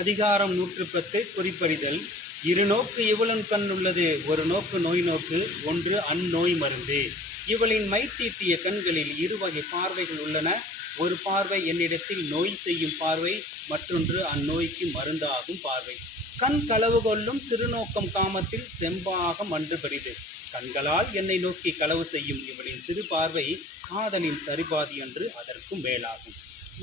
அதிகாரம் 110 குறிப்பறிதல். இரு நோக்கு இவளும் கண் உள்ளது, ஒரு நோக்கு நோய் நோக்கு, ஒன்று அந்நோய் மருந்து. இவளின் மை தீட்டிய கண்களில் இருவகை பார்வைகள் உள்ளன. ஒரு பார்வை என்னிடத்தில் நோய் செய்யும் பார்வை, மற்றொன்று அந்நோய்க்கு மருந்தாகும் பார்வை. கண் களவு கொள்ளும் சிறுநோக்கம் காமத்தில் செம்பாகம் அன்று பெரிது. கண்களால் என்னை நோக்கி களவு செய்யும் இவளின் சிறு பார்வை காதலின் சரிபாதி என்று அதற்கும் மேலாகும்.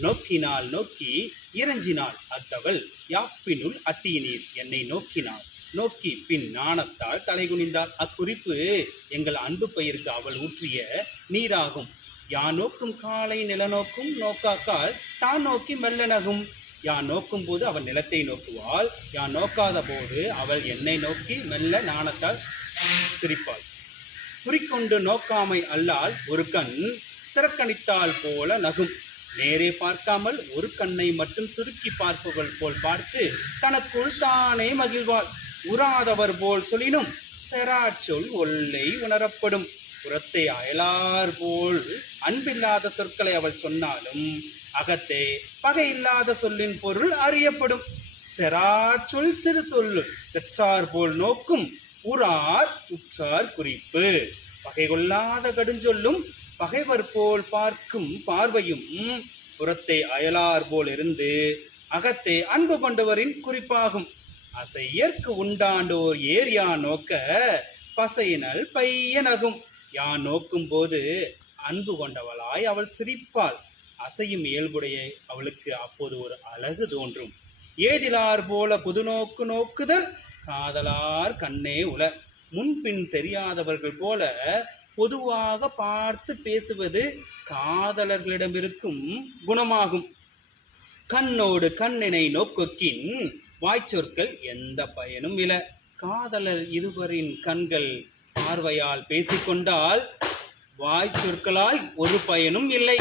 நோக்கினால் நோக்கி இறைஞ்சினாள் அத்தவள், யாப்பினுள் அட்டியினீர் என்னை நோக்கினாள். நோக்கி பின் நாணத்தால் தலைகுனிந்தாள். அக்குறிப்பு எங்கள் அன்பு பயிருக்கு அவள் ஊற்றிய நீராகும். யான் நோக்கும் காலை நிலநோக்கும் நோக்காக்கால் தான் நோக்கி மெல்ல நகும். யான் நோக்கும் போது அவள் நிலத்தை நோக்குவாள், யான் நோக்காத போது அவள் என்னை நோக்கி மெல்ல நாணத்தால் சிரிப்பாள். குறிக்கொண்டு நோக்காமை அல்லால் ஒரு கண் சிறக்கணித்தால் போல நகும். நேரே பார்க்காமல் ஒரு கண்ணை மட்டும் சுருக்கி பார்ப்பவள் போல் பார்த்து தனக்குள் தானே மகிழ்வாள். உறாதவர் போல் சொல்லினும் செராச்சொல் ஒல்லை உணரப்படும். புறத்தை அயலார் போல் அன்பில்லாத சொற்களை அவள் சொன்னாலும் அகத்தே பகை இல்லாத சொல்லின் பொருள் அறியப்படும். செராச்சொல் சிறு சொல்லு செற்றார் போல் நோக்கும், உறார் உற்றார் குறிப்பு. பகை கொள்ளாத கடுஞ்சொல்லும் பகைவர் போல் பார்க்கும் பார்வையும் புறத்தை அயலார் போல் இருந்து அகத்தை அன்பு கொண்டவரின் குறிப்பாகும். அசையற்கு உண்டாண்டோர் ஏரியா நோக்க பசையினல் பையனகும். யான் நோக்கும் போது அன்பு கொண்டவளாய் அவள் சிரிப்பாள். அசையும் இயல்புடைய அவளுக்கு அப்போது ஒரு அழகு தோன்றும். ஏதிலார் போல புதுநோக்கு நோக்குதல் காதலார் கண்ணே உல. முன்பின் தெரியாதவர்கள் போல பொதுவாக பார்த்து பேசுவது காதலர்களிடமிருக்கும் குணமாகும். கண்ணோடு கண்ணினை நோக்கொக்கின் வாய்ச்சொற்கள் எந்த பயனும் இல. காதலர் இருவரின் கண்கள் பார்வையால் பேசிக்கொண்டால் வாய்ச்சொற்களால் ஒரு பயனும் இல்லை.